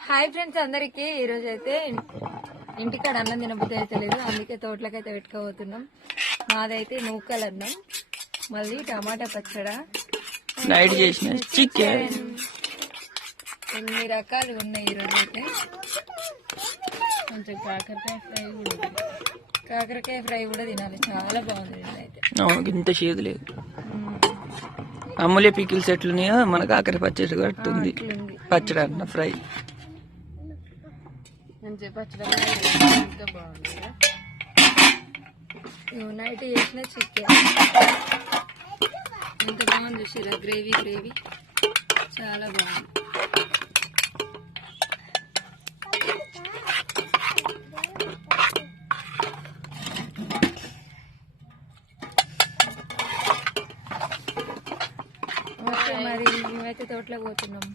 Hi friends అందరికి ఈ రోజు అయితే ఇంటికాడ అన్నం తినబుద్ధి అయితే లేదు, అందుకే తోటలకైతే పెట్టుకోబోతున్నాం. మాదైతే నూకలు అన్నం, మళ్ళీ టమాటా పచ్చడా, నైట్ చేసిన చికెన్, ఎన్ని రకాలు ఉన్నాయి ఈ రోజు అయితే. కొంచెం కాకరకాయ ఫ్రై కూడా తినాలి, చాలా బాగుంది అయితే. ఇంత చేదు లేదు. అమ్ములే పికిల్స్ ఎట్లున్నాయో మన కాకర పచ్చడి కడుతుంది. పచ్చడి అన్న ఫ్రై ఇంకా బాగుంది. నైట్ చేసిన చికెన్ ఎంత బాగుంది చూసిరా, గ్రేవీ గ్రేవీ చాలా బాగుంది. ఓకే మరి మేమైతే తోటలోకి పోతున్నాం.